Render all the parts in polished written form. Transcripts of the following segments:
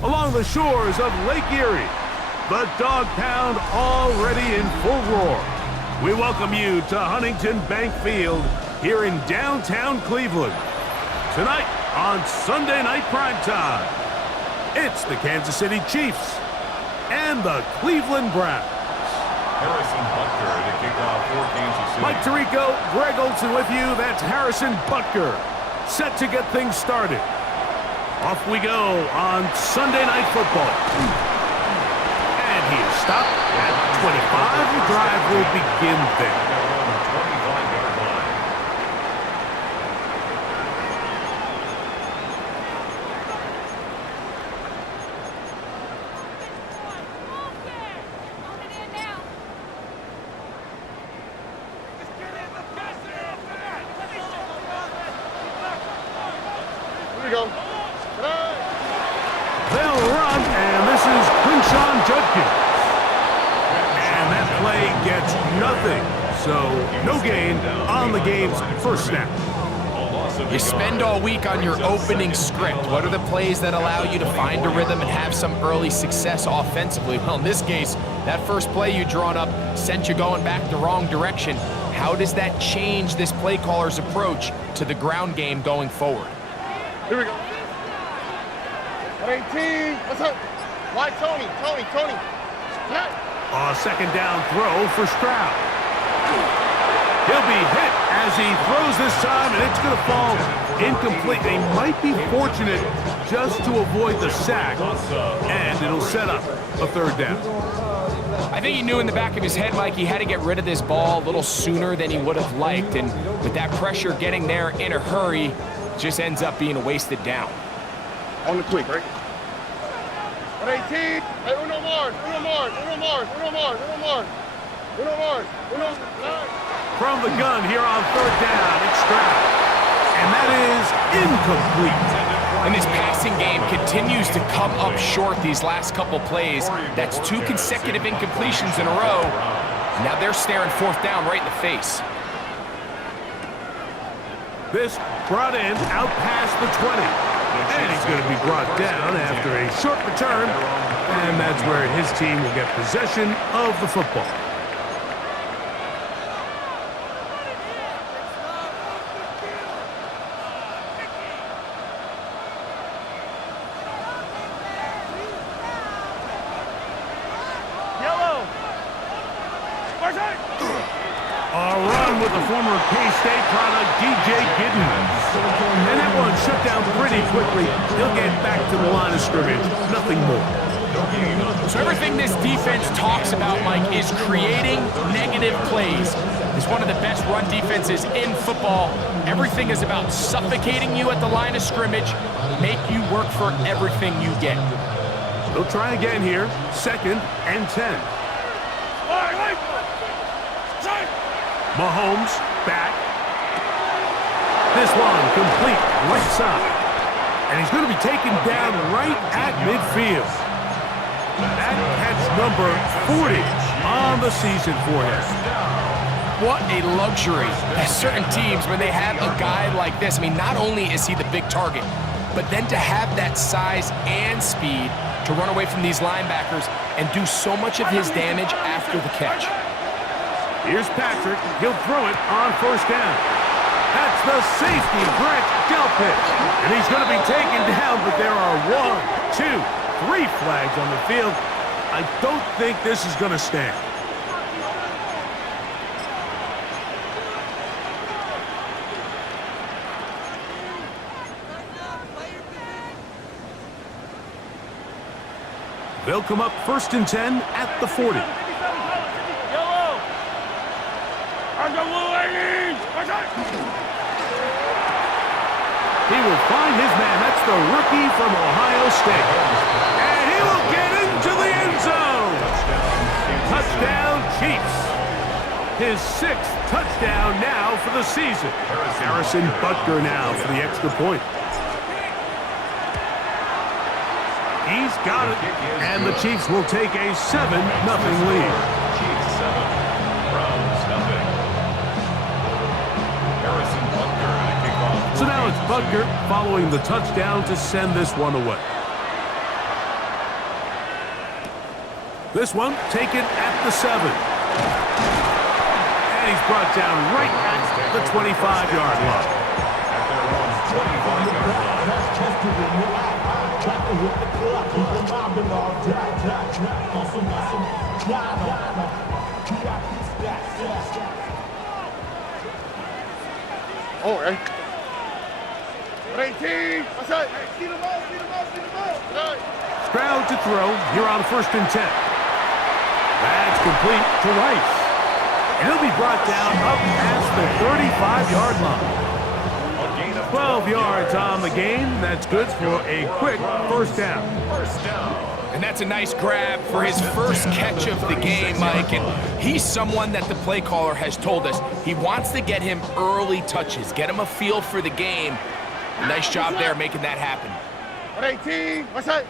Along the shores of Lake Erie, the Dog Pound already in full roar. We welcome you to Huntington Bank Field here in downtown Cleveland. Tonight on Sunday Night Primetime, it's the Kansas City Chiefs and the Cleveland Browns. Harrison Butker to kick off for Kansas City. Mike Tirico, Greg Olson with you. That's Harrison Butker, set to get things started. Off we go on Sunday Night Football. And he is stopped at 25. The drive will begin there. Here we go. They'll run, and this is Quinshawn Judkins. And that play gets nothing. So, no gain on the game's first snap. You spend all week on your opening script. What are the plays that allow you to find a rhythm and have some early success offensively? Well, in this case, that first play you drawn up sent you going back the wrong direction. How does that change this play caller's approach to the ground game going forward? Here we go. 18. What's up? Why Tony? Second down throw for Stroud. He'll be hit as he throws this time, and it's going to fall incomplete. They might be fortunate just to avoid the sack, and it'll set up a third down. I think he knew in the back of his head, Mike, he had to get rid of this ball a little sooner than he would have liked, and with that pressure getting there in a hurry, just ends up being a wasted down. On the quick, right? 18. Hey, uno more. From the gun here on third down, it's Stroud. And that is incomplete. And this passing game continues to come up short these last couple plays. That's 2 consecutive incompletions in a row. Now they're staring fourth down right in the face. This brought in out past the 20. And he's going to be brought down after a short return. And that's where his team will get possession of the football. A run with the former K-State product, DJ Giddens. And that one shut down pretty quickly. He'll get back to the line of scrimmage. Nothing more. So everything this defense talks about, Mike, is creating negative plays. It's one of the best run defenses in football. Everything is about suffocating you at the line of scrimmage, make you work for everything you get. They'll try again here. 2nd and 10. Mahomes back. This one complete right side. And he's going to be taken down right at midfield. That catch number 40 on the season for him. What a luxury. Certain teams, when they have a guy like this, I mean, not only is he the big target, but then to have that size and speed to run away from these linebackers and do so much of his damage after the catch. Here's Patrick. He'll throw it on first down. That's the safety, Brett Delpit. And he's going to be taken down, but there are 1, 2, 3 flags on the field. I don't think this is going to stand. They'll come up 1st and 10 at the 40. He will find his man. That's the rookie from Ohio State. And he will get into the end zone. Touchdown, Chiefs. His 6th touchdown now for the season. Harrison Butker now for the extra point. He's got it, and the Chiefs will take a 7-0 lead. Chiefs 7, Browns 0. Harrison Butker to kick off. So now it's Butker following the touchdown to send this one away. This one taken at the 7. And he's brought down right at the 25-yard line. At their own 25-yard line. Oh, right. 18. What's that? Hey, see the ball, see the ball, see the ball. Right. Stroud to throw here on 1st and 10. That's complete to Rice. And he'll be brought down up past the 35-yard line. 12 yards on the game. That's good for a quick first down. And that's a nice grab for his first catch of the game, Mike. And he's someone that the play caller has told us he wants to get him early touches, get him a feel for the game. Nice job there making that happen. 18. What's that?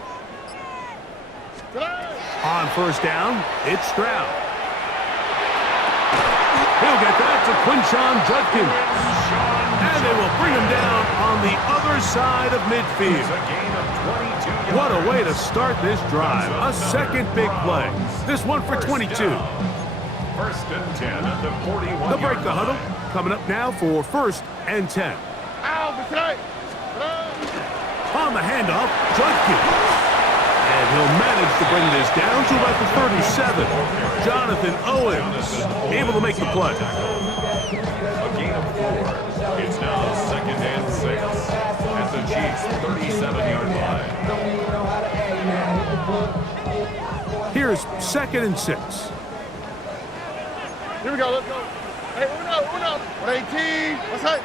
On 1st down, it's Stroud. He'll get that to Quinshon Judkins. And they will bring him down on the other side of midfield. What a way to start this drive. A second big play. This one for 22. 1st and 10 at the 41. They'll break the huddle. Coming up now for 1st and 10. On the handoff, Judkins. And he'll manage to bring this down to about the 37. Jonathan Owens able to make the play. A gain of 4. It's now 2nd and 6 at the Chiefs' 37-yard line. Here's 2nd and 6. Here we go, let's go. Hey, Uno. 18. What's that?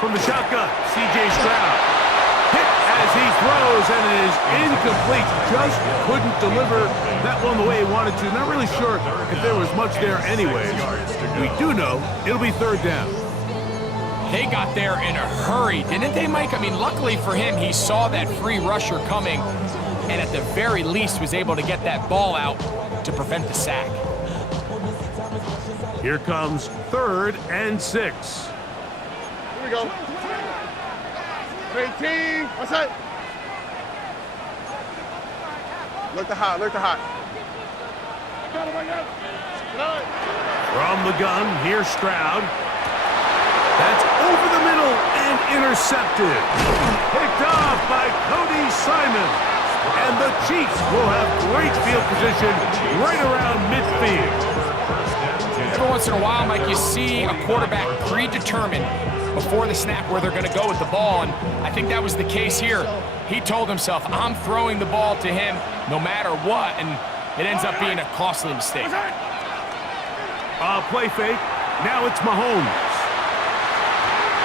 From the shotgun, C.J. Stroud. Hit as he throws, and it is incomplete. Just couldn't deliver that one the way he wanted to. Not really sure if there was much there anyways. We do know it'll be 3rd down. They got there in a hurry, didn't they, Mike? I mean, luckily for him, he saw that free rusher coming and at the very least was able to get that ball out to prevent the sack. Here comes 3rd and 6. Here we go. 18. What's that? Look to hot, look to hot. From the gun, here's Stroud. That's over the middle and intercepted. Picked off by Cody Simon. And the Chiefs will have great field position right around midfield. Every once in a while, Mike, you see a quarterback predetermined before the snap where they're going to go with the ball, and I think that was the case here. He told himself, I'm throwing the ball to him no matter what, and it ends up being a costly mistake. Play fake. Now it's Mahomes.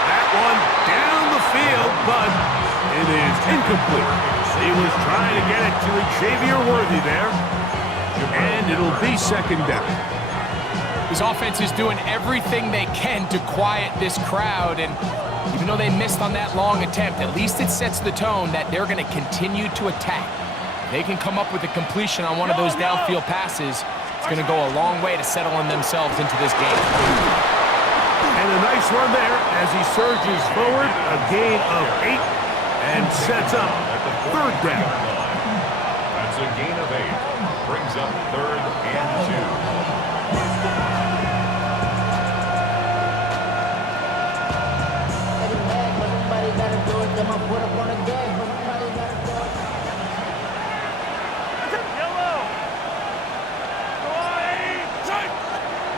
That one down the field, but it is incomplete. He was trying to get it to Xavier Worthy there, and it'll be 2nd down. This offense is doing everything they can to quiet this crowd, and even though they missed on that long attempt, at least it sets the tone that they're going to continue to attack. They can come up with a completion on one of those downfield passes. It's going to go a long way to settling themselves into this game. And a nice run there as he surges forward, a gain of 8, and sets up 3rd down. That's a gain of 8. Brings up 3rd and 2.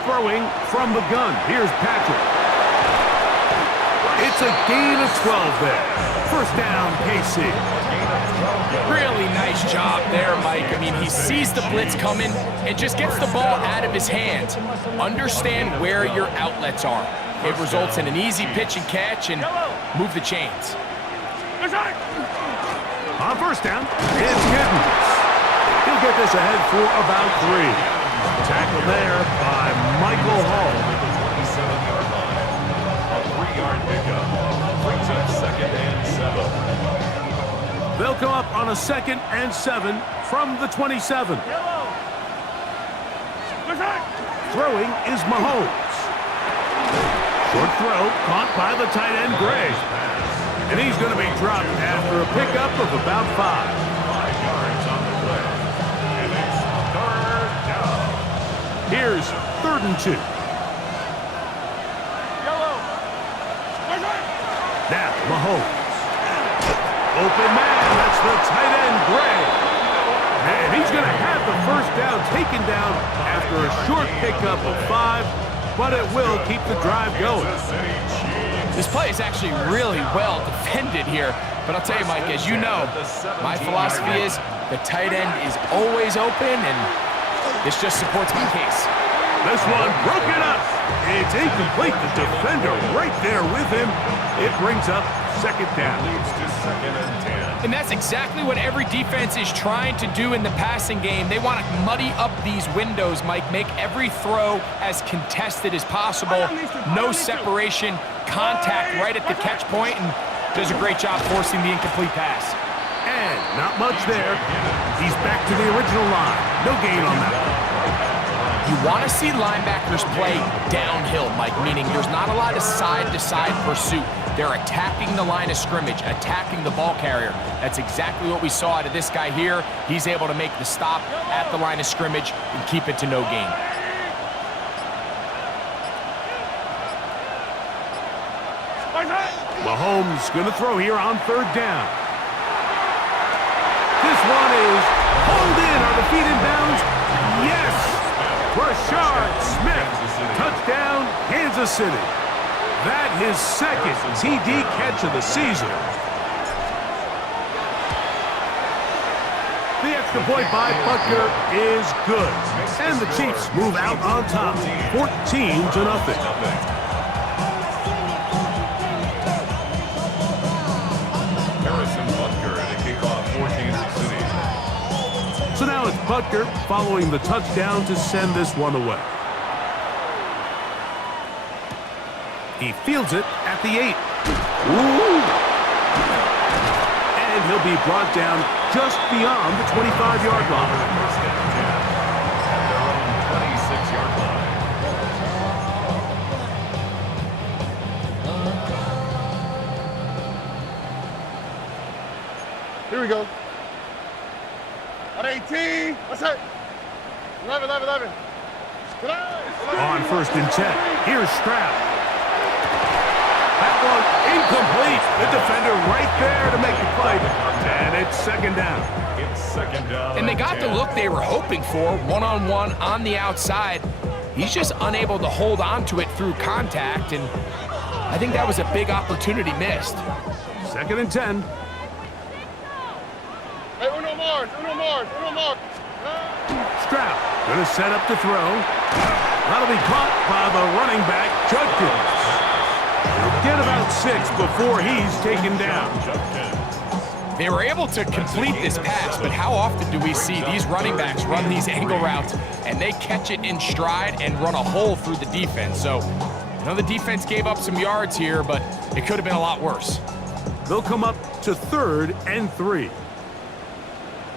Throwing from the gun. Here's Patrick. It's a gain of 12 there. 1st down, KC. Really nice job there, Mike. I mean, he sees the blitz coming and just gets the ball out of his hands. Understand where your outlets are. It results in an easy pitch and catch and move the chains. On 1st down, it's Gittens. He'll get this ahead for about 3. Tackle there by Michael Hall. At the 27-yard line. A 3-yard pickup brings up 2nd and 7. They'll come up on a 2nd and 7 from the 27. Throwing is Mahomes. Short throw caught by the tight end Gray. And he's going to be dropped after a pickup of about 5. 5 yards on the play. And it's 3rd down. Here's 3rd and 2. Now Mahomes. Open man, that's the tight end Gray. And he's going to have the first down taken down after a short pickup of 5, but it will keep the drive going. This play is actually really well defended here. But I'll tell you, Mike, as you know, my philosophy is the tight end is always open, and this just supports my case. This one broken up. It's incomplete. The defender right there with him. It brings up 2nd down. Leads to 2nd and 10. And that's exactly what every defense is trying to do in the passing game. They want to muddy up these windows, Mike, make every throw as contested as possible. No separation, contact right at the catch point, and does a great job forcing the incomplete pass. And not much there. He's back to the original line. No gain on that one. You want to see linebackers play downhill, Mike, meaning there's not a lot of side-to-side pursuit. They're attacking the line of scrimmage, attacking the ball carrier. That's exactly what we saw out of this guy here. He's able to make the stop at the line of scrimmage and keep it to no gain. Mahomes going to throw here on 3rd down. This one is hauled in. Are the feet in bounds? Yes! Rashard Smith. Touchdown, Kansas City. That his 2nd TD catch of the season. The extra point by Butker is good. And the Chiefs move out on top, 14-0. Harrison Butker at a kickoff for Kansas City. So now it's Butker following the touchdown to send this one away. He fields it at the 8. Ooh! And he'll be brought down just beyond the 25-yard line. First and 10 at their own 26-yard line. Here we go. At 18. What's that? 11. On 1st and 10, here's Stroud. That one incomplete. The defender right there to make the play. And it's 2nd down. It's 2nd down. And they got the look they were hoping for, one-on-one on the outside. He's just unable to hold on to it through contact, and I think that was a big opportunity missed. 2nd and 10. Hey, Uno Mars. Stroud gonna set up to throw. That'll be caught by the running back, Judkins. He'll get about 6 before he's taken down. They were able to complete this pass, but how often do we see these running backs run these angle routes and they catch it in stride and run a hole through the defense? So, I know the defense gave up some yards here, but it could have been a lot worse. They'll come up to 3rd and 3.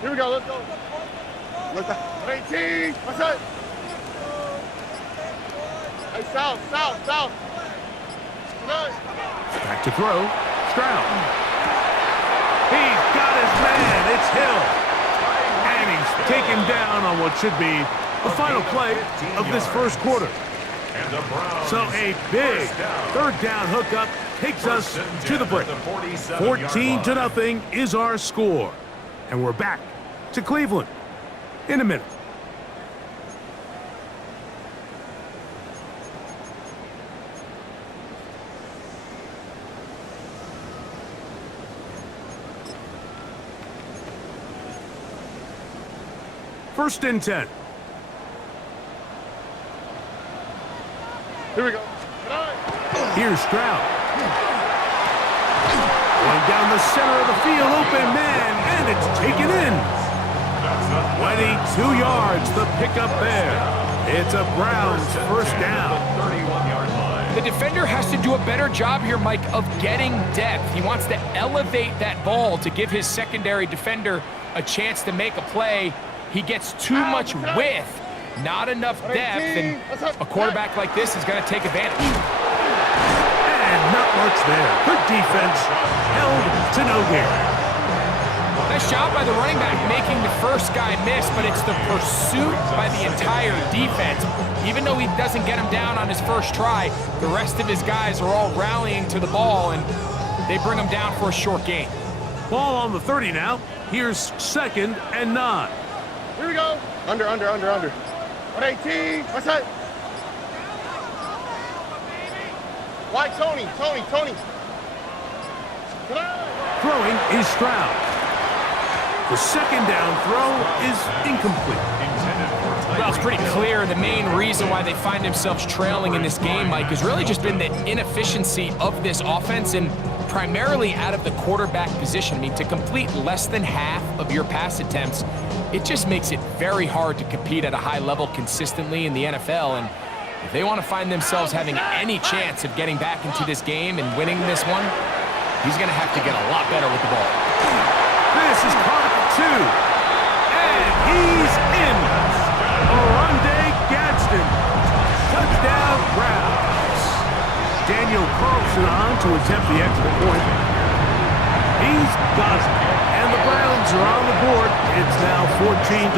Here we go. Let's go. 18. What's that? Hey, south. Back to throw. Stroud. He's got his man. It's Hill. And he's taken down on what should be the final play of this first quarter. So a big 3rd down hookup takes us to the break. 14-0 is our score. And we're back to Cleveland in a minute. First and 10. Here we go. Here's Stroud. Going down the center of the field, open man, and it's taken in. 22 yards, the pickup there. It's a Browns first down. 31-yard line. The defender has to do a better job here, Mike, of getting depth. He wants to elevate that ball to give his secondary defender a chance to make a play. He gets too much width, not enough depth, and a quarterback like this is going to take advantage. And not much there. Good defense. Held to no gain. Nice job by the running back making the first guy miss, but it's the pursuit by the entire defense. Even though he doesn't get him down on his first try, the rest of his guys are all rallying to the ball, and they bring him down for a short gain. Ball on the 30 now. Here's 2nd and 9. Here we go. Under. 118. What's that? Why, Tony. Throwing is Stroud. The 2nd down throw is incomplete. Well, it's pretty clear the main reason why they find themselves trailing in this game, Mike, has really just been the inefficiency of this offense and primarily out of the quarterback position. I mean, to complete less than half of your pass attempts, it just makes it very hard to compete at a high level consistently in the NFL. And if they want to find themselves having any chance of getting back into this game and winning this one, he's going to have to get a lot better with the ball. This is Carter 2. And he's in. Oronde Gadsden. Touchdown Browns. Daniel Carlson on to attempt the extra point. He's got it. And the Browns are on the board. It's now 14-7.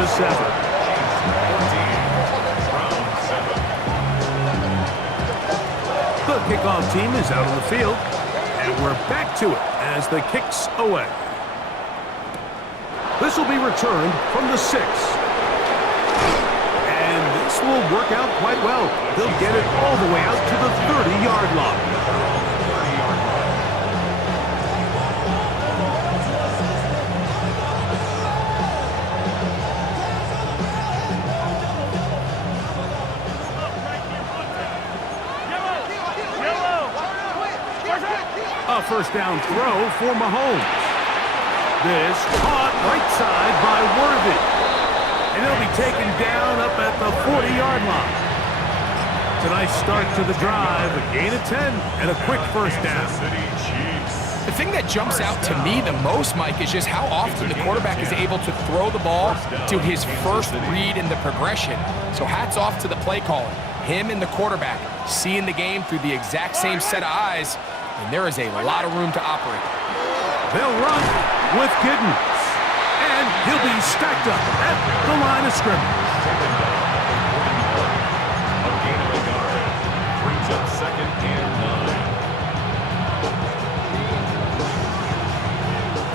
The kickoff team is out on the field. And we're back to it as the kick's away. This will be returned from the 6. And this will work out quite well. They'll get it all the way out to the 30-yard line. A first down throw for Mahomes. This caught right side by Worthy. And he'll be taken down up at the 40-yard line. It's a nice start to the drive, a gain of 10, and a quick first down. The thing that jumps out to me the most, Mike, is just how often the quarterback is able to throw the ball to his first read in the progression. So hats off to the play caller. Him and the quarterback seeing the game through the exact same set of eyes, and there is a lot of room to operate. They'll run with Giddens. And he'll be stacked up at the line of scrimmage. A gain of a yard. Brings up 2nd and 9.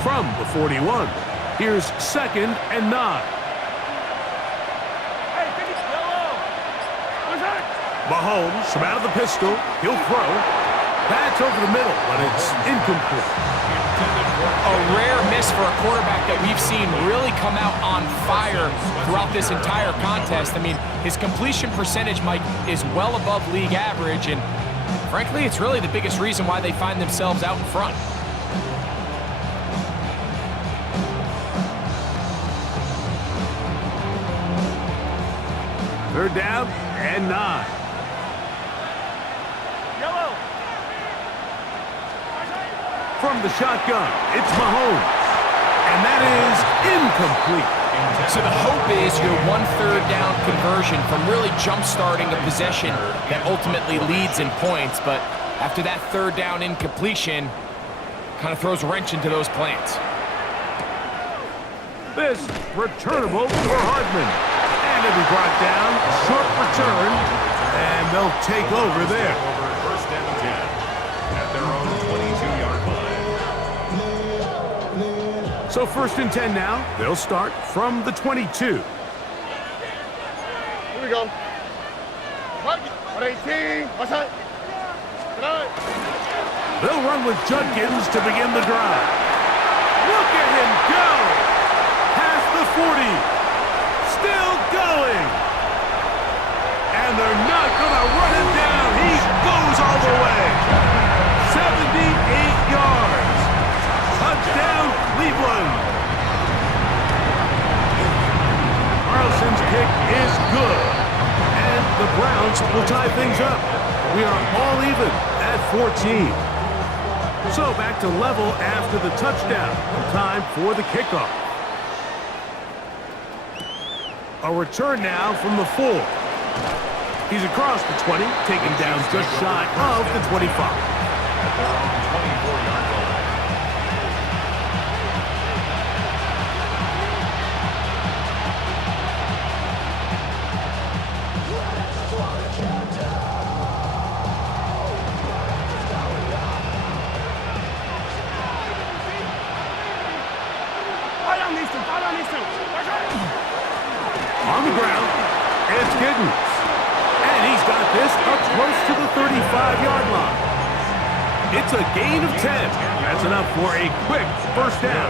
From the 41, here's 2nd and 9. Mahomes from out of the pistol. He'll throw. That's over the middle, but it's incomplete. A rare miss for a quarterback that we've seen really come out on fire throughout this entire contest. I mean, his completion percentage, Mike, is well above league average, and frankly, it's really the biggest reason why they find themselves out in front. Third down and 9. From the shotgun, it's Mahomes. And that is incomplete. So the hope is your 1/3 down conversion from really jump-starting a possession that ultimately leads in points. But after that 3rd down incompletion, kind of throws a wrench into those plans. This returnable for Hardman. And it'll be brought down. Short return. And they'll take over there. First down 10 at their own 22-yard line. So 1st and 10 now. They'll start from the 22. Here we go. 118. What's that? They'll run with Judkins to begin the drive. Look at him go! Past the 40. Still going. And they're not going to run him down. He goes all the way. 78 yards. Touchdown, Cleveland. Carlson's kick is good. And the Browns will tie things up. We are all even at 14. So back to level after the touchdown. Time for the kickoff. A return now from the 4. He's across the 20, taken down just shy of the 25. At their own 24-yard line. On the ground, it's Giddens. And he's got this up close to the 35-yard line. It's a gain of 10. That's enough for a quick first down.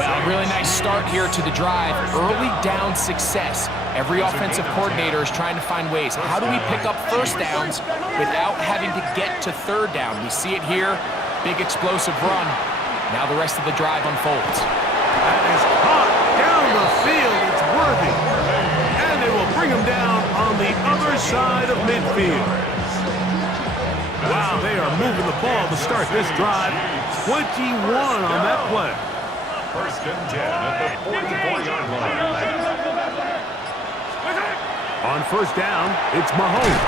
Well, really nice start here to the drive. Early down success. Every offensive coordinator is trying to find ways. How do we pick up first downs without having to get to third down? We see it here. Big explosive run. Now the rest of the drive unfolds. That is caught down the field. It's worthy. And they will bring him down on the other side of midfield. Wow, they are moving the ball to start this drive. 21 on that play. First and 10 at the 44-yard line. On first down, it's Mahomes.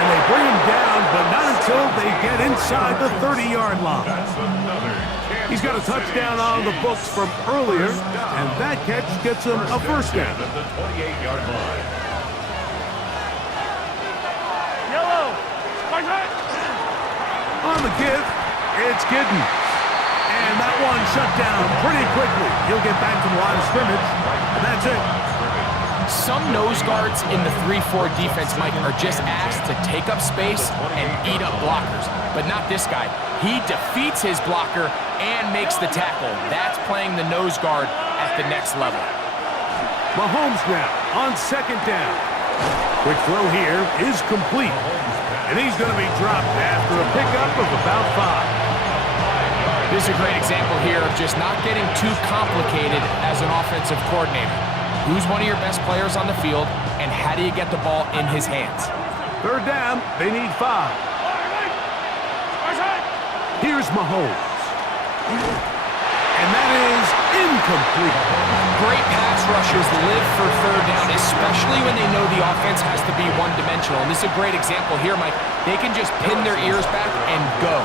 And they bring him down, but not until they get inside the 30-yard line. That's another He's got a touchdown on the books from earlier, and that catch gets him a first down. at the 28-yard line. On the give, it's Giddens. And that one shut down pretty quickly. He'll get back to the line of scrimmage, and that's it. Some nose guards in the 3-4 defense, Mike, are just asked to take up space and eat up blockers. But not this guy. He defeats his blocker and makes the tackle. That's playing the nose guard at the next level. Mahomes now on second down. Quick throw here is complete. And he's going to be dropped after a pickup of about 5. This is a great example here of just not getting too complicated as an offensive coordinator. Who's one of your best players on the field, and how do you get the ball in his hands? Third down, they need 5. Here's Mahomes. And that is incomplete. Great pass rushers live for third down, especially when they know the offense has to be one-dimensional. And this is a great example here, Mike. They can just pin their ears back and go.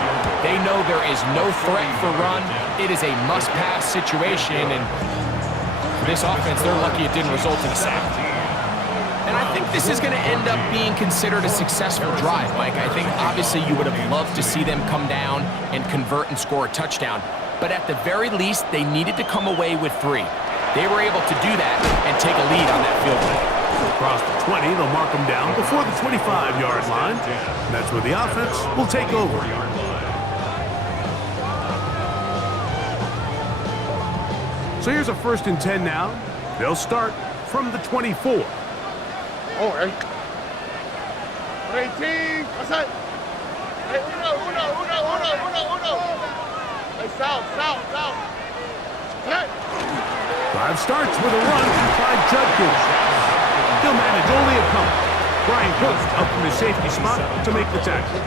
They know there is no threat for run. It is a must-pass situation, and for this offense, they're lucky it didn't result in a sack. And I think this is going to end up being considered a successful drive, Mike. I think obviously you would have loved to see them come down and convert and score a touchdown. But at the very least, they needed to come away with 3. They were able to do that and take a lead on that field goal. Across the 20, they'll mark him down before the 25-yard line. That's where the offense will take over. So here's a first and 10 now. They'll start from the 24. Oh, hey. 18. What's that? Hey, uno. Hey, south. Hey. Drive starts with a run by Judkins. He'll manage only a couple. Brian Cook up from his safety spot to make the tackle.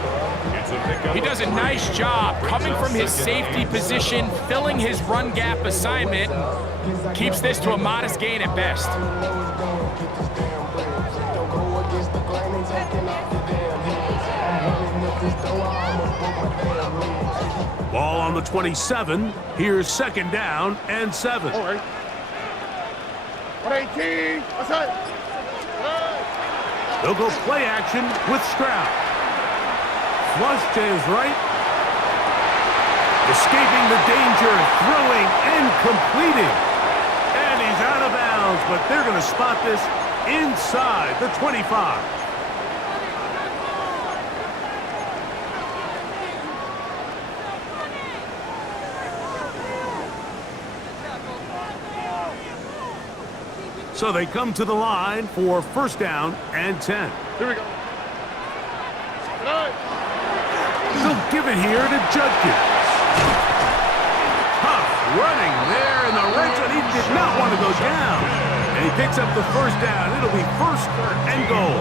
He does a nice job coming from his safety position, filling his run gap assignment, and keeps this to a modest gain at best. Ball on the 27. Here's second down and 7. All right. 118. What's that? They'll go play action with Stroud. Flush to his right. Escaping the danger, throwing and completing. And he's out of bounds, but they're going to spot this inside the 25. So they come to the line for first down and 10. Here we go. They'll give it here to Judkins. Tough running there in the red zone. He did not want to go down. And he picks up the first down. It'll be first and goal.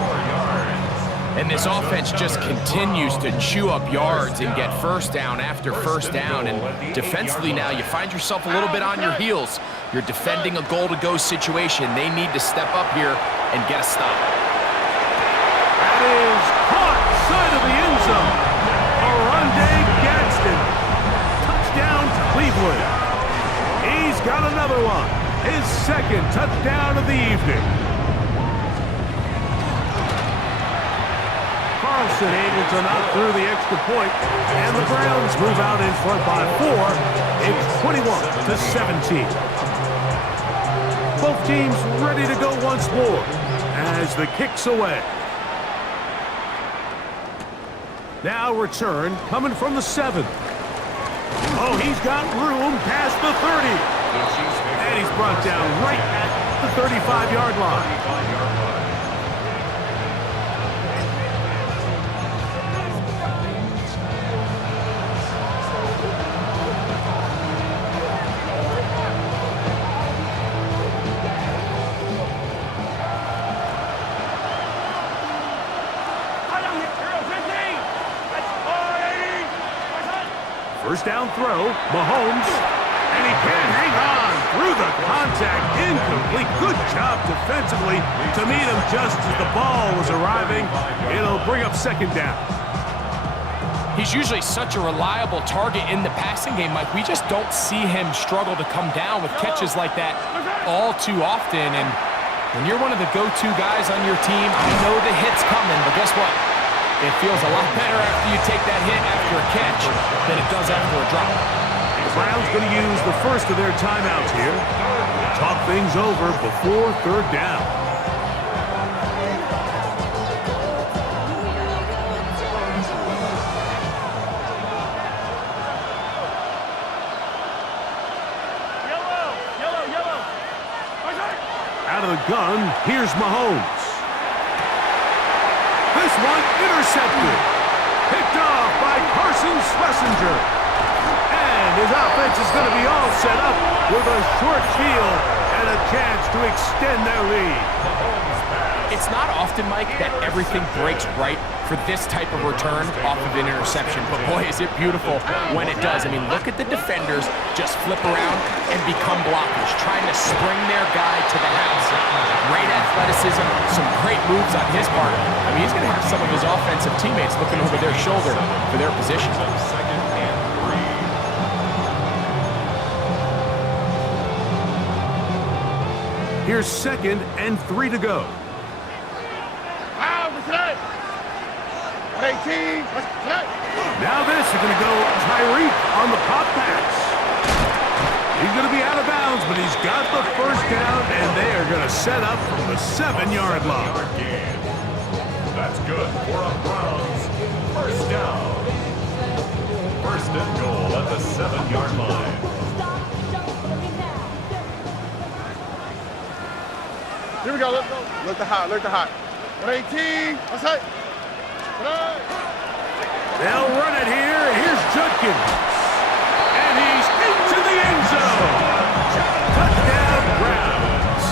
And this offense just continues to chew up yards and get first down after first down. And defensively now, you find yourself a little bit on your heels. You're defending a goal-to-go situation. They need to step up here and get a stop. That is caught side of the end zone. Oronde Gadsden. Touchdown, Cleveland. He's got another one. His second touchdown of the evening. Carlson able to knock through the extra point, and the Browns move out in front by 4. It's 21-17. Both teams ready to go once more as the kick's away. Now return coming from the 7. Oh, he's got room past the 30. And he's brought down right at the 35-yard line. First down throw, Mahomes, and he can't hang on through the contact, incomplete. Good job defensively to meet him just as the ball was arriving. It'll bring up second down. He's usually such a reliable target in the passing game, Mike. We just don't see him struggle to come down with catches like that all too often. And when you're one of the go-to guys on your team, I know the hit's coming, but guess what? It feels a lot better after you take that hit after a catch than it does after a drop. The Browns going to use the first of their timeouts here. Talk things over before third down. Yellow. Out of the gun, here's Mahomes. This one intercepted. Picked off by Carson Schlesinger. And his offense is going to be all set up with a short field and a chance to extend their lead. It's not often, Mike, that everything breaks right for this type of return off of an interception. But boy, is it beautiful when it does. I mean, look at the defenders just flip around and become blockers, trying to spring their guy to the house. Great athleticism, some great moves on his part. I mean, he's going to have some of his offensive teammates looking over their shoulder for their position. Second and 3. Here's second and 3 to go. 18. Now this is going to go Tyreek on the pop pass. He's going to be out of bounds, but he's got the first down, and they are going to set up from the 7-yard line. That's good for a Browns first down. First and goal at the 7-yard line. Here we go. Let's go. Look the hot. 118. What's that? They'll run it here. Here's Judkins. And he's into the end zone. Touchdown, Browns.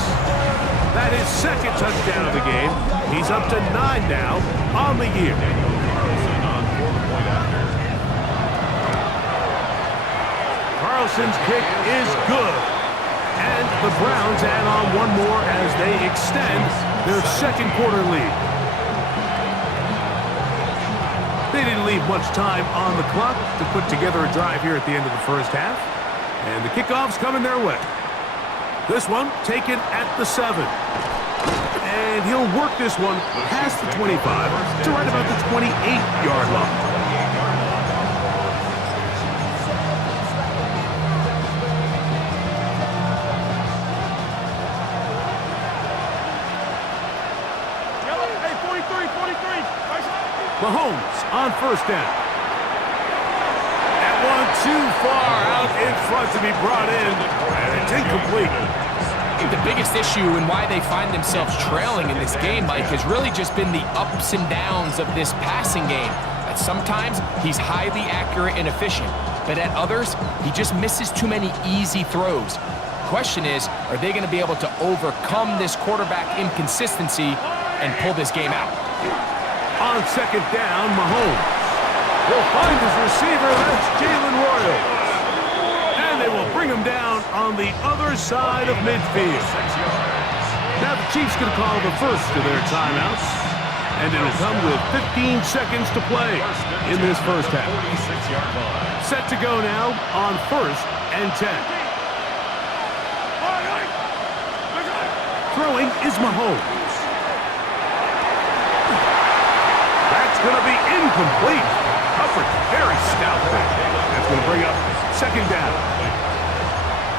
That is second touchdown of the game. He's up to 9 now on the year. Carlson's kick is good. And the Browns add on one more as they extend their second quarter lead. They didn't leave much time on the clock to put together a drive here at the end of the first half. And the kickoff's coming their way. This one taken at the 7. And he'll work this one past the 25 to right about the 28-yard line. Mahomes on first down. That one too far out in front to be brought in, and it's incomplete. I think the biggest issue and why they find themselves trailing in this game, Mike, has really just been the ups and downs of this passing game. That sometimes he's highly accurate and efficient, but at others, he just misses too many easy throws. question is, are they going to be able to overcome this quarterback inconsistency and pull this game out? On second down, Mahomes will find his receiver. That's Jalen Royals. And they will bring him down on the other side of midfield. Now the Chiefs going to call the first of their timeouts. And it'll come with 15 seconds to play in this first half. Set to go now on 1st and 10. Throwing is Mahomes. That's going to be incomplete. Coverage very stout there. That's going to bring up second down.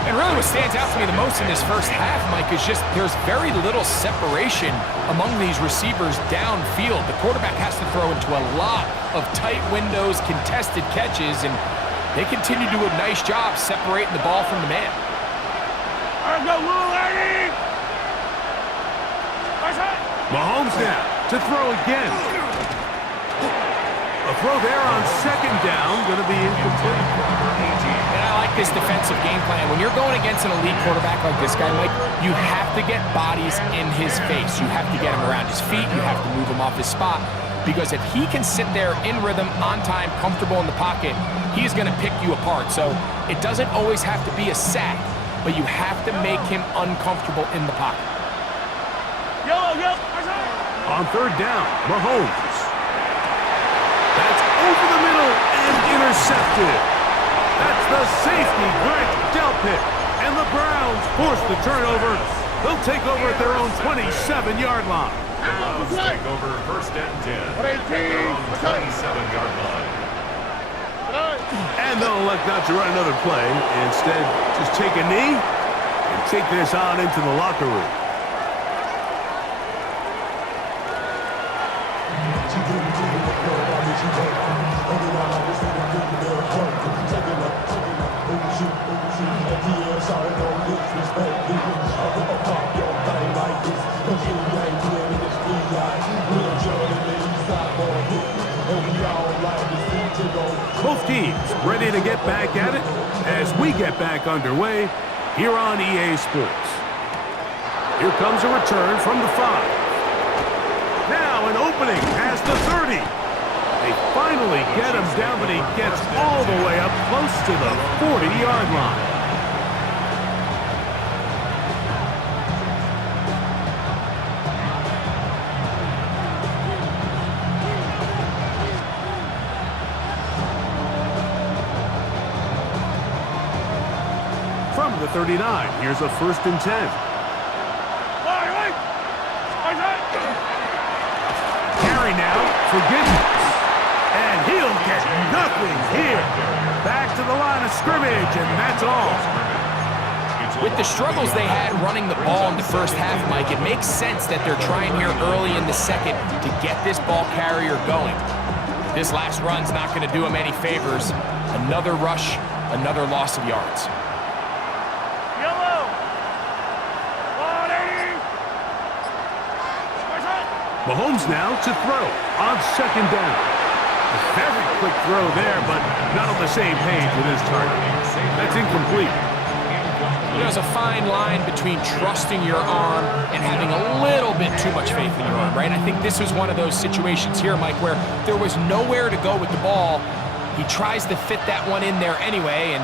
And really what stands out to me the most in this first half, Mike, is just there's very little separation among these receivers downfield. The quarterback has to throw into a lot of tight windows, contested catches, and they continue to do a nice job separating the ball from the man. Mahomes now to throw again. A throw there on second down, going to be incomplete. And I like this defensive game plan. When you're going against an elite quarterback like this guy, Mike, you have to get bodies in his face. You have to get him around his feet. You have to move him off his spot. Because if he can sit there in rhythm, on time, comfortable in the pocket, he's going to pick you apart. So it doesn't always have to be a sack, but you have to make him uncomfortable in the pocket. On third down, Mahomes. That's over the middle and intercepted. That's the safety, Grant Delpit. And the Browns force the turnover. They'll take over at their own 27-yard line. Browns take over 1st and 10. 27-yard line. And they'll elect not to run another play. Instead, just take a knee and take this on into the locker room. Both teams ready to get back at it as we get back underway here on EA Sports. Here comes a return from the 5. Now an opening past the 30. They finally get him down, but he gets all the way up close to the 40-yard line. From the 39, here's a 1st and 10. Carry now for Giddens. And he'll get nothing here. Back to the line of scrimmage, and that's all. With the struggles they had running the ball in the first half, Mike, it makes sense that they're trying here early in the second to get this ball carrier going. This last run's not going to do him any favors. Another rush, another loss of yards. Mahomes now to throw on second down. A very quick throw there, but not on the same page with his target. That's incomplete. There's a fine line between trusting your arm and having a little bit too much faith in your arm, right? I think this was one of those situations here, Mike, where there was nowhere to go with the ball. He tries to fit that one in there anyway, and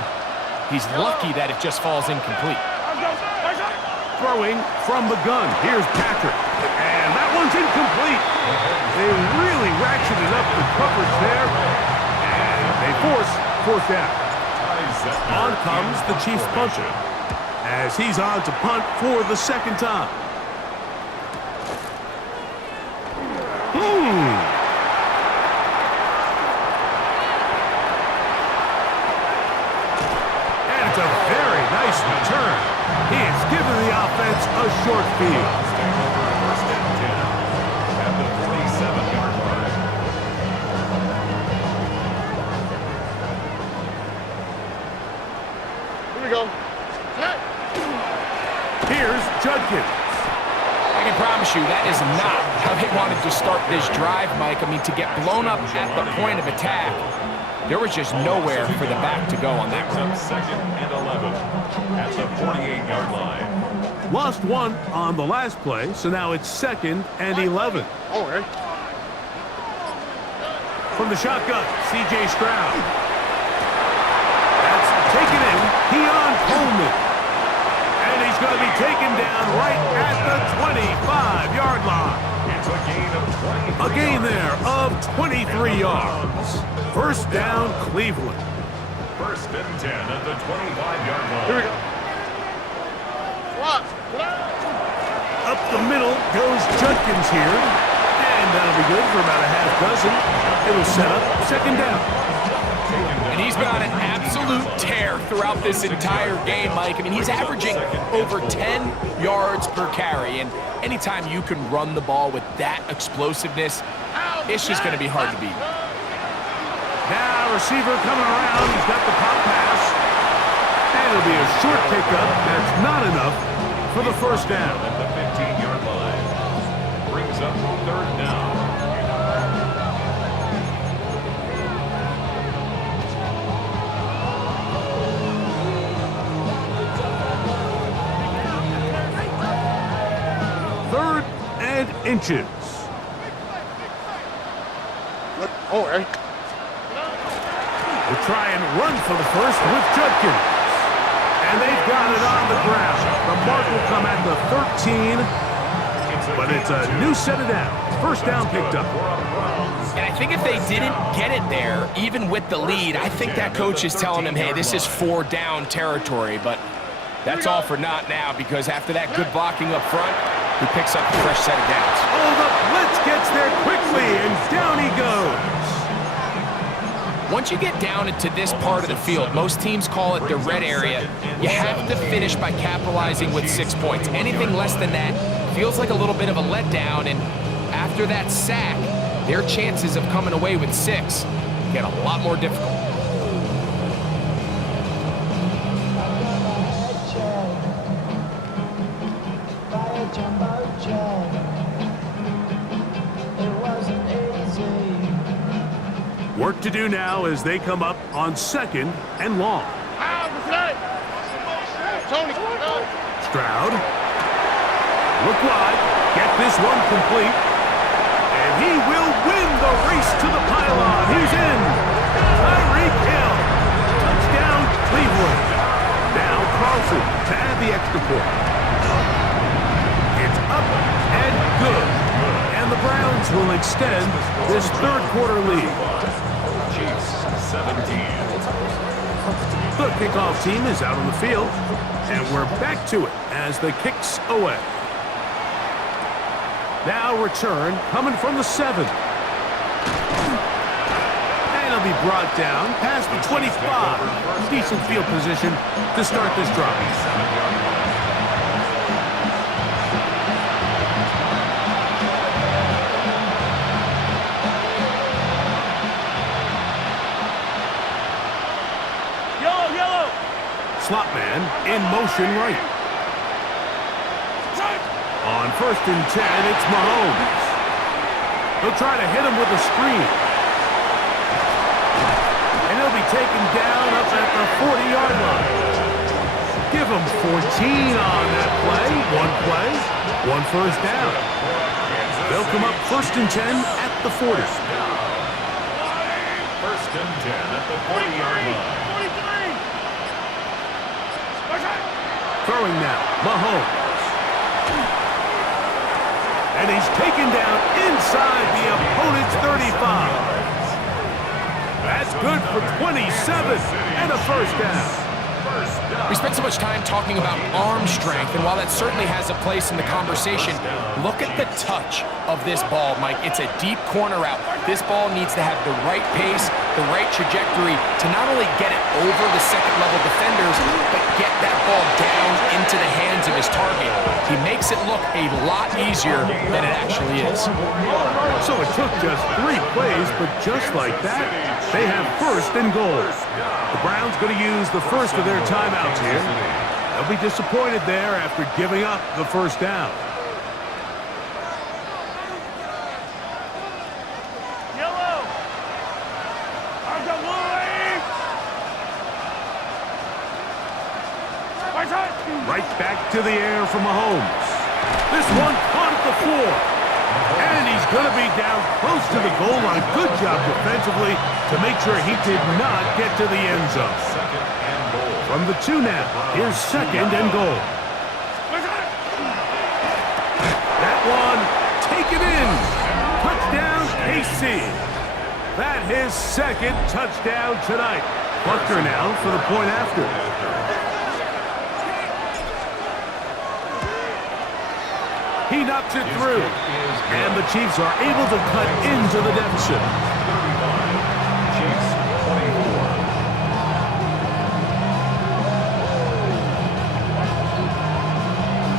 he's lucky that it just falls incomplete. Throwing from the gun. Here's Patrick. And that one's incomplete. They really ratcheted up the coverage there. And they force 4th down. On comes the Chiefs punter, as he's on to punt for the second time. And it's a very nice return. He has given the offense a short field. First and 10 at the 47-yard line. Here we go. Here's Judkins. I can promise you that is not how they wanted to start this drive, Mike. I mean, to get blown up at the point of attack, There was just nowhere for the back to go on that Brings run. up 2nd and 11 at the 48-yard line. Lost one on the last play, so now it's 2nd and 11. Oh, hey. From the shotgun, C.J. Stroud. That's taken in. Keon Coleman. And he's going to be taken down right at the 25-yard line. It's a gain of 23 A gain yards. there of 23 yards. First down, Cleveland. 1st and 10 at the 25-yard line. Here we go. Watch. Up the middle goes Judkins here. And that'll be good for about a half dozen. It'll set up 2nd down. And he's been on an absolute tear throughout this entire game, Mike. I mean, he's averaging over 10 yards per carry. And anytime you can run the ball with that explosiveness, it's just going to be hard to beat. Now receiver coming around. He's got the pop pass. And it'll be a short pickup. That's not enough for the first down. At the 15-yard line. Brings up 3rd down. Third and inches. Oh, hey. We'll try and run for the first with Judkins. And they've got it on the ground. The mark will come at the 13, but it's a new set of downs. First down picked up. And I think if they didn't get it there, even with the lead, I think that coach is telling them, hey, this is 4 down territory. But that's all for naught now, because after that good blocking up front, he picks up a fresh set of downs. Oh, the blitz gets there quickly, and down he goes. Once you get down into this part of the field, most teams call it the red area, you have to finish by capitalizing with 6 points. Anything less than that feels like a little bit of a letdown, and after that sack, their chances of coming away with 6 get a lot more difficult. Work to do now as they come up on 2nd and long. Tony. Stroud. Look wide. Get this one complete. And he will win the race to the pylon. He's in. Tyreek Hill. Touchdown, Cleveland. Now Carlson to add the extra point. It's up and good. And the Browns will extend this third quarter lead. Chiefs 17. The kickoff team is out on the field, and we're back to it as the kick's away. Now return coming from the 7. And it'll be brought down past the 25. Decent field position to start this drive. Slot man in motion right. On 1st and 10, it's Mahomes. He'll try to hit him with a screen. And he'll be taken down up at the 40-yard line. Give him 14 on that play, one first down. They'll come up 1st and 10 at the 40. 1st and 10 at the 40-yard line. Throwing now, Mahomes. And he's taken down inside the opponent's 35. That's good for 27 and a first down. We spent so much time talking about arm strength, and while that certainly has a place in the conversation, look at the touch of this ball, Mike. It's a deep corner route. This ball needs to have the right pace, the right trajectory to not only get it over the second-level defenders, but get that ball down into the hands of his target. He makes it look a lot easier than it actually is. So it took just 3 plays, but just like that, they have 1st and goal. The Browns going to use the first of their timeouts here. They'll be disappointed there after giving up the first down. Yellow. I've got one. right back to the air from Mahomes. This one caught at the 4. And he's going to be down close to the goal line. Good job defensively to make sure he did not get to the end zone. From the 2 now, here's 2nd and goal. That one, taken in. Touchdown, KC. That his 2nd touchdown tonight. Butker now for the point after. He knocks it through, and the Chiefs are able to cut into the deficit. 35, Chiefs 24.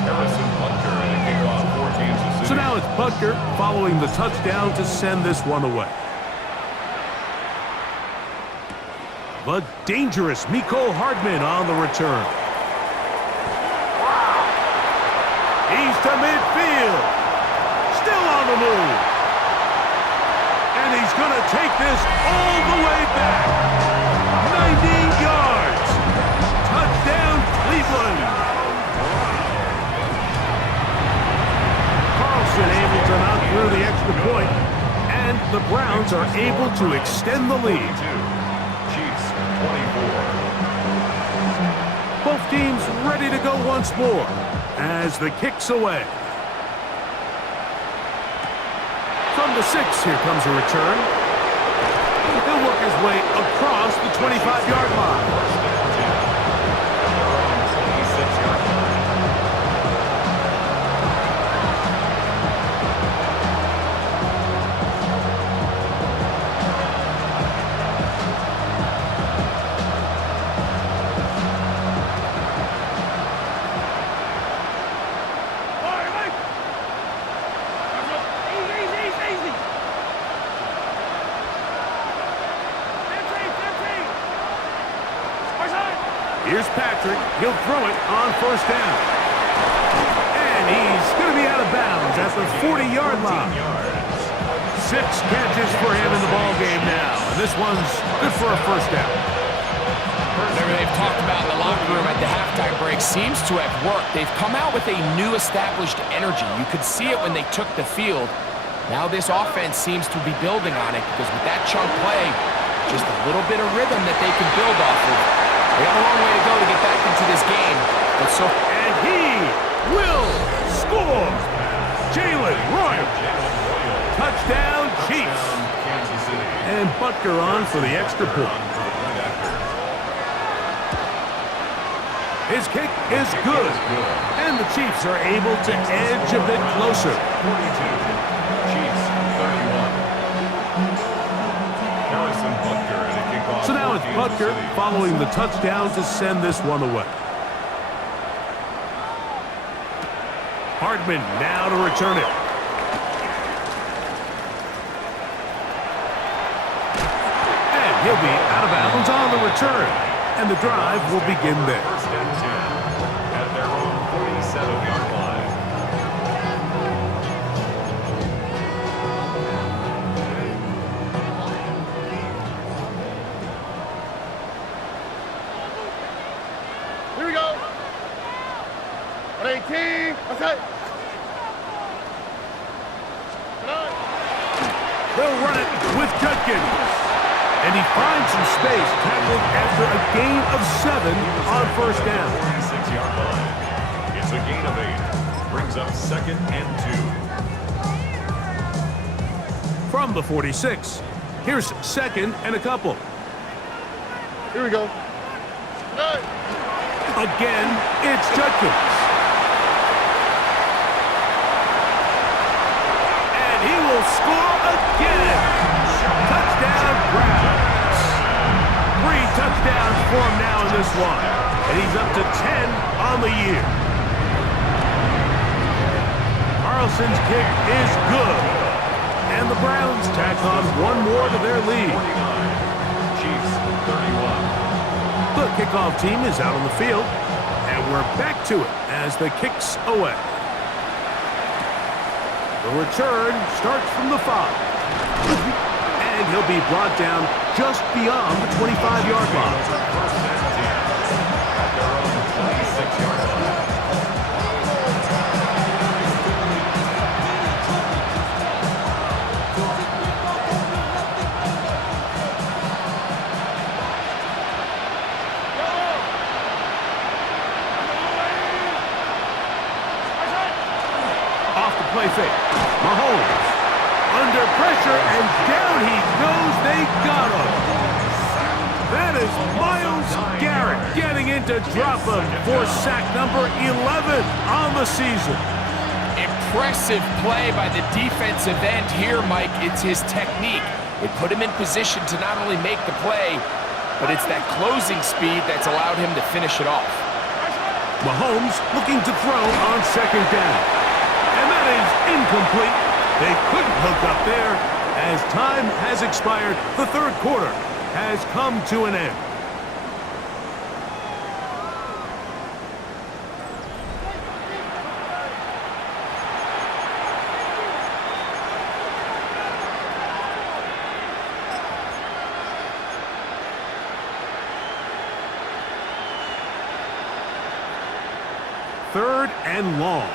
Harrison Butker and a kickoff for Kansas City. So now it's Butker following the touchdown to send this one away. The dangerous Mecole Hardman on the return. He's to midfield. Still on the move. And he's going to take this all the way back. 90 yards. Touchdown, Cleveland. Carlson able to knock through the extra point, and the Browns are able to extend the lead. Chiefs 24. Both teams ready to go once more as the kick's away. From the 6, here comes a return. He'll work his way across the 25-yard line. Here's Patrick. He'll throw it on 1st down. And he's going to be out of bounds at the 40-yard line. 6 catches for him in the ball game now. And this one's good for a 1st down. Whatever they've talked about in the locker room at the halftime break seems to have worked. They've come out with a new established energy. You could see it when they took the field. Now this offense seems to be building on it because with that chunk play, just a little bit of rhythm that they can build off of. They got a long way to go to get back into this game. But and he will score. Jalen Royal. Touchdown, Chiefs. And Butker on for the extra point. His kick is good. And the Chiefs are able to edge a bit closer. 42. Chiefs 31. Harrison Butker and a kickoff. So now it's Butker following the touchdown to send this one away. Hardman now to return it. And he'll be out of bounds on the return. And the drive will begin there. 1st and 10 at their own 47-yard line. Here we go. 118. What's that? They'll run it with Judkins. And he finds some space, tackled after a gain of 7 on 1st down. 46-yard line. It's a gain of 8. Brings up 2nd and 2. From the 46, here's 2nd and a couple. Here we go. Again, it's Judkins. And he will score again. Touchdown, Browns. 3 touchdowns for him now in this one. And he's up to 10 on the year. Carlson's kick is good. And the Browns tack on one more to their lead. 49. Chiefs 31. The kickoff team is out on the field. And we're back to it as the kick's away. The return starts from the 5. And he'll be brought down just beyond the 25-yard line. 1st and 10 at their own 26-yard line. Mahomes under pressure, and down he goes. They got him. That is Myles Garrett getting in to drop him for sack number 11 on the season. Impressive play by the defensive end here, Mike. It's his technique. It put him in position to not only make the play, but it's that closing speed that's allowed him to finish it off. Mahomes looking to throw on second down. And that is incomplete. They couldn't hook up there as time has expired. The third quarter has come to an end. Third and long.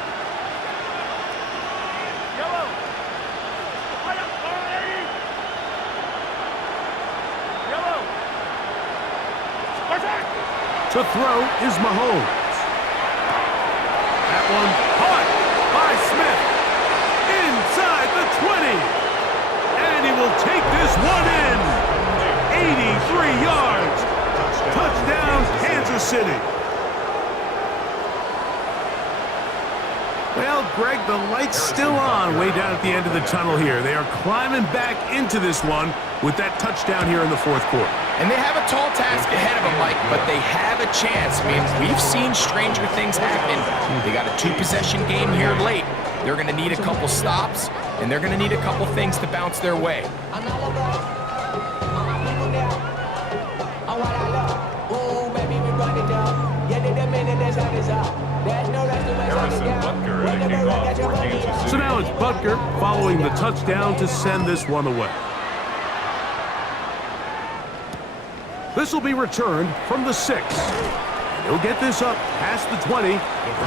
To throw is Mahomes. That one caught by Smith. Inside the 20. And he will take this one in. 83 yards. Touchdown, Kansas City. Well, Greg, the light's still on way down at the end of the tunnel here. They are climbing back into this one with that touchdown here in the fourth quarter. And they have a tall task ahead of them, Mike, but they have a chance. I mean, we've seen stranger things happen. They got a two-possession game here late. They're going to need a couple stops, and they're going to need a couple things to bounce their way. So now it's Butker following the touchdown to send this one away. This will be returned from the 6. He'll get this up past the 20.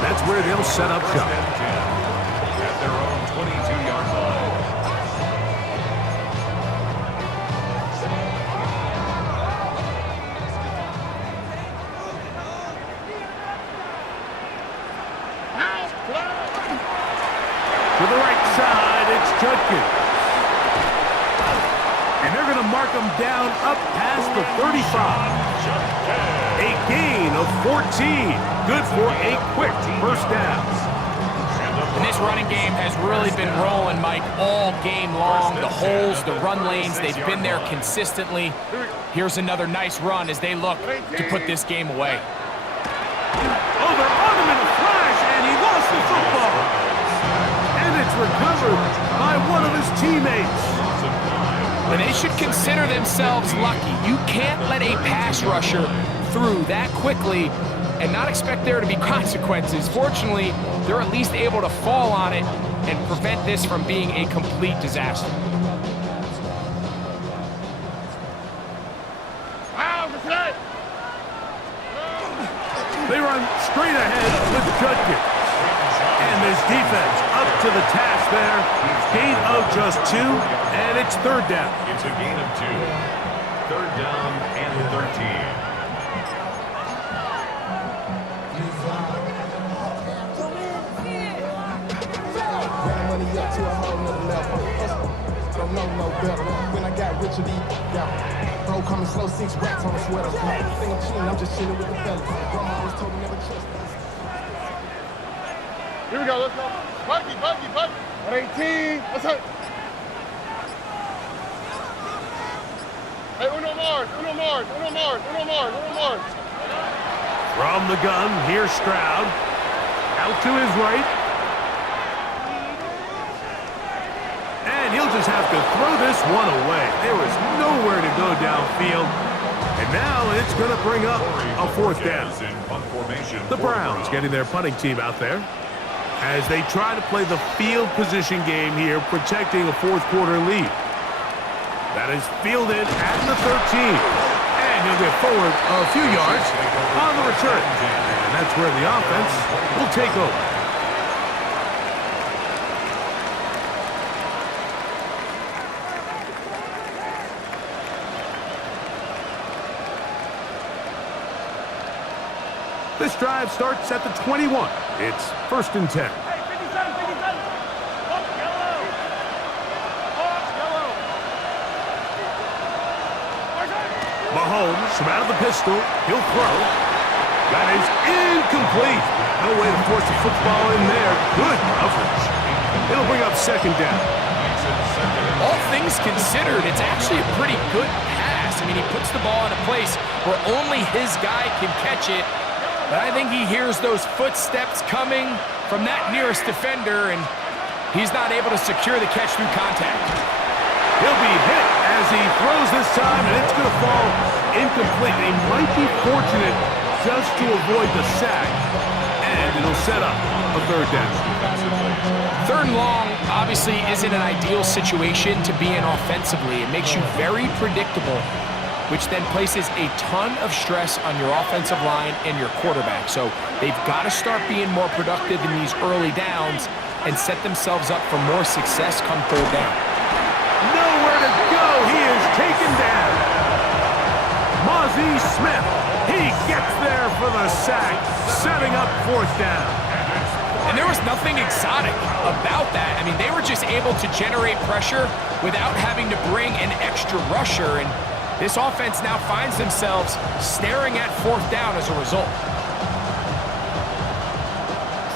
That's where they'll set up shop. At their own 22-yard line. To the right side, it's Judkins. And they're going to mark him down up past the 35. A gain of 14. Good for a quick first down. And this running game has really been rolling, Mike, all game long. The holes, the run lanes, they've been there consistently. Here's another nice run as they look to put this game away. Oh, they're on him in a flash, and he lost the football. And it's recovered by one of his teammates. And they should consider themselves lucky. You can't let a pass rusher through that quickly and not expect there to be consequences. Fortunately, they're at least able to fall on it and prevent this from being a complete disaster. They run straight ahead with Judkins. And this defense up to the task there. Gain of just 2, and it's third down. It's a gain of 2. Third down and 13. Don't know no better. When I got rich of these, bro coming slow, 6 racks on the sweater. Think I'm cheating, I'm just chilling with the fellas. Grandma always told me never trust us. Here we go, let's go. Buggy. 118, let's hit. Hey, Uno Mars. From the gun, here's Stroud. Out to his right. And he'll just have to throw this one away. There was nowhere to go downfield. And now it's going to bring up a fourth down. The Browns getting their punting team out there as they try to play the field position game here, protecting a fourth quarter lead. That is fielded at the 13. And he'll get forward a few yards on the return. And that's where the offense will take over. This drive starts at the 21. It's 1st and 10. From out of the pistol, he'll throw. That is incomplete. No way to force the football in there. Good coverage. It'll bring up second down. All things considered, it's actually a pretty good pass. I mean, he puts the ball in a place where only his guy can catch it. But I think he hears those footsteps coming from that nearest defender, and he's not able to secure the catch through contact. He'll be hit as he throws this time, and it's going to fall incomplete. They might be fortunate just to avoid the sack, and it'll set up a third down. Third and long obviously isn't an ideal situation to be in offensively. It makes you very predictable, which then places a ton of stress on your offensive line and your quarterback. So they've got to start being more productive in these early downs and set themselves up for more success come third down. Nowhere to go. He is taken down. Mozzie Smith. He gets there for the sack, setting up fourth down. And there was nothing exotic about that. I mean, they were just able to generate pressure without having to bring an extra rusher. And this offense now finds themselves staring at fourth down as a result.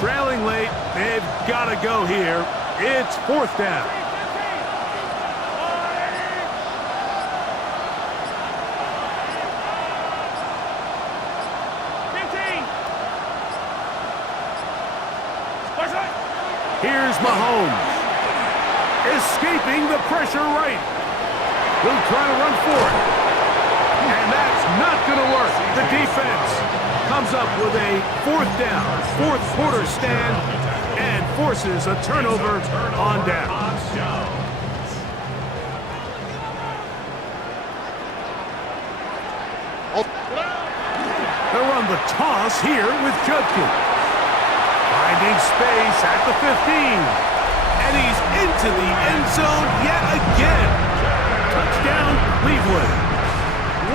Trailing late, they've got to go here. It's fourth down. Here's Mahomes. Escaping the pressure right. He'll try to run for it. And that's not going to work. The defense comes up with a fourth down, fourth quarter stand, and forces a turnover on down. They'll run the toss here with Judkins. Finding space at the 15. And he's into the end zone yet again. Touchdown, Cleveland.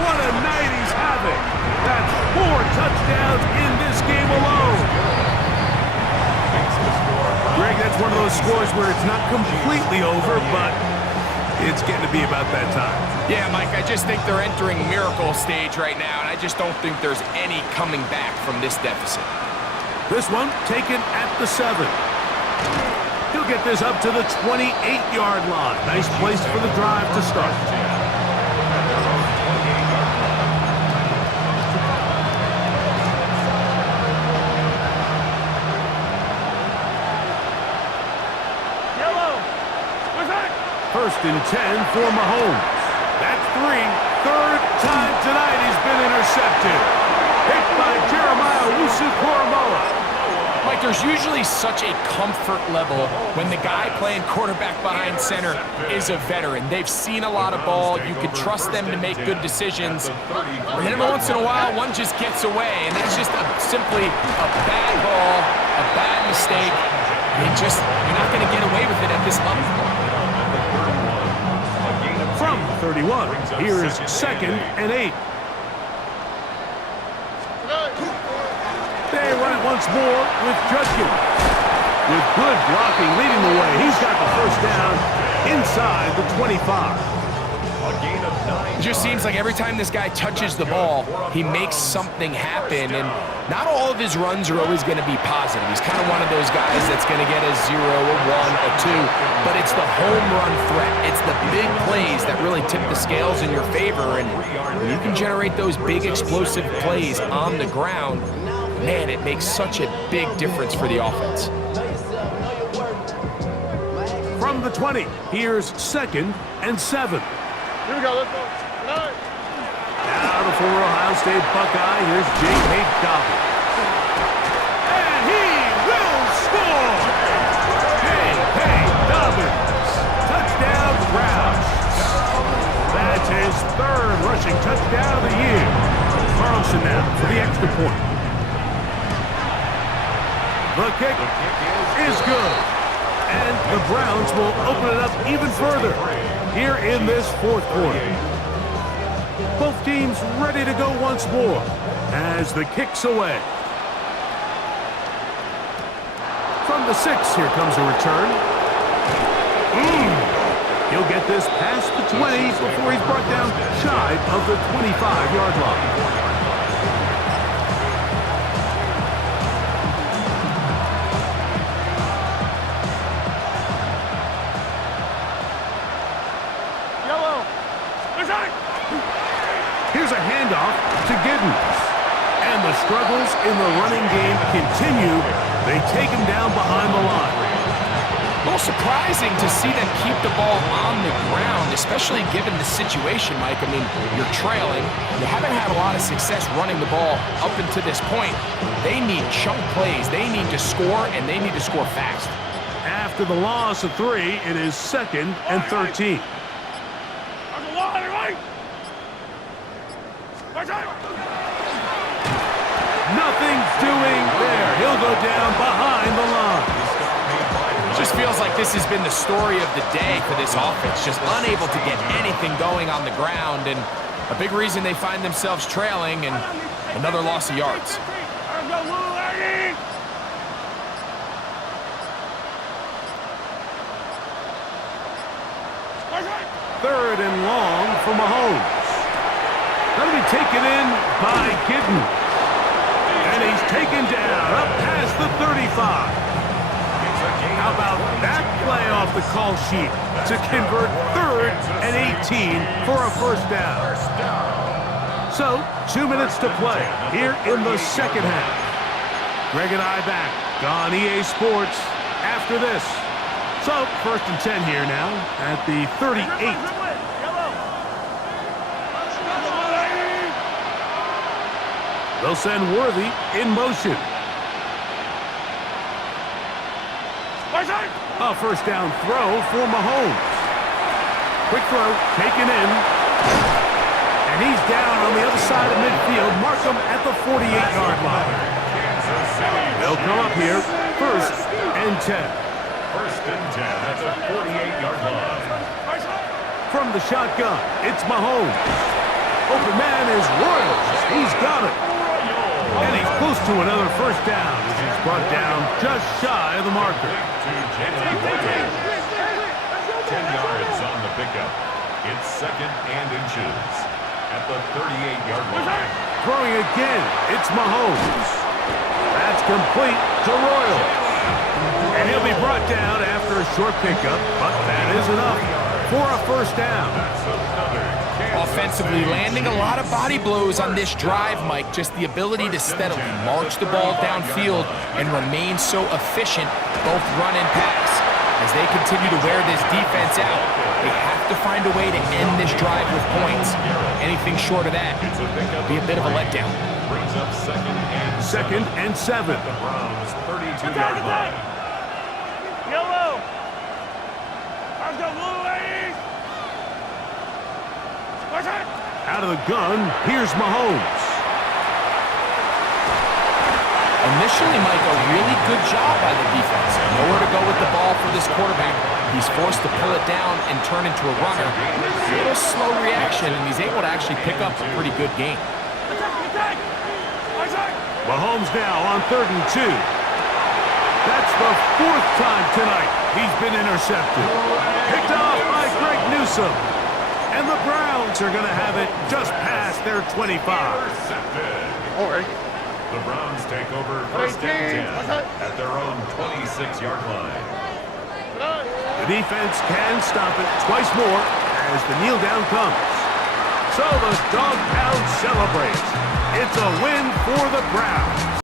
What a night he's having. That's 4 touchdowns in this game alone. Greg, that's one of those scores where it's not completely over, but it's getting to be about that time. Yeah, Mike, I just think they're entering miracle stage right now, and I just don't think there's any coming back from this deficit. This one taken at the 7. He'll get this up to the 28-yard line. Nice place for the drive to start. First and 10 for Mahomes. That's 3. Third time tonight he's been intercepted. Picked by Jeremiah Owusu-Koramoah. Mike, there's usually such a comfort level when the guy playing quarterback behind center is a veteran. They've seen a lot of ball. You can trust them to make good decisions. And then every once in a while, one just gets away, and that's just simply a bad ball, a bad mistake. You're not going to get away with it at this level. From the 31, here's second and 8. They run it once more with Judkins. With good blocking leading the way, he's got the first down inside the 25. It just seems like every time this guy touches the ball, he makes something happen, and not all of his runs are always going to be positive. He's kind of one of those guys that's going to get a 0, a 1, a 2, but it's the home run threat. It's the big plays that really tip the scales in your favor, and when you can generate those big explosive plays on the ground, man, it makes such a big difference for the offense. From the 20, here's second and 7. Here we go, let's go. Now the former Ohio State Buckeye, here's J.K. Dobbins. And he will score! J.K. Dobbins. Touchdown, Browns. That's his third rushing touchdown of the year. Carlson now for the extra point. The kick is good. And the Browns will open it up even further here in this fourth quarter. Both teams ready to go once more as the kick's away. From the 6, here comes a return. He'll get this past the 20 before he's brought down shy of the 25-yard line. Here's a handoff to Giddens. And the struggles in the running game continue. They take him down behind the line. A little surprising to see them keep the ball on the ground, especially given the situation, Mike. I mean, you're trailing. You haven't had a lot of success running the ball up until this point. They need chunk plays. They need to score, and they need to score fast. After the loss of 3, it is 2nd and 13. Nothing's doing there. He'll go down behind the line. Just feels like this has been the story of the day for this offense. Just unable to get anything going on the ground, and a big reason they find themselves trailing and another loss of yards. Third and long for Mahomes. That'll be taken in by Giddens. And he's taken down up past the 35. How about that play off the call sheet to convert 3rd and 18 for a first down? So, 2 minutes to play here in the second half. Greg and I back on EA Sports after this. So, 1st and 10 here now at the 38. They'll send Worthy in motion. A first down throw for Mahomes. Quick throw taken in. And he's down on the other side of midfield. Mark him at the 48-yard line. They'll come up here 1st and 10. 1st and 10 at the 48-yard line. From the shotgun, it's Mahomes. Open man is Royals. He's got it. And he's close to another first down as he's brought down just shy of the marker. 10 yards on the pickup. It's 2nd and inches at the 38-yard line. Throwing again, it's Mahomes. That's complete to Royals. And he'll be brought down after a short pickup, but that is enough for a first down. Offensively, landing a lot of body blows on this drive, Mike. Just the ability to steadily march the ball downfield and remain so efficient, both run and pass. As they continue to wear this defense out, they have to find a way to end this drive with points. Anything short of that would be a bit of a letdown. Brings up 2nd and 7. The Browns 32-yard line. Yellow. Out of the gun, here's Mahomes. Initially, Mike, a really good job by the defense. Nowhere to go with the ball for this quarterback. He's forced to pull it down and turn into a runner. A little slow reaction, and he's able to actually pick up a pretty good game. Mahomes now on 3rd and 2. That's the 4th time tonight he's been intercepted. Picked off by Greg Newsome. And the Browns are going to have it just past their 25. All right. The Browns take over 1st and 10 at their own 26-yard line. The defense can stop it twice more as the kneel down comes. So the Dog Pound celebrates. It's a win for the Browns.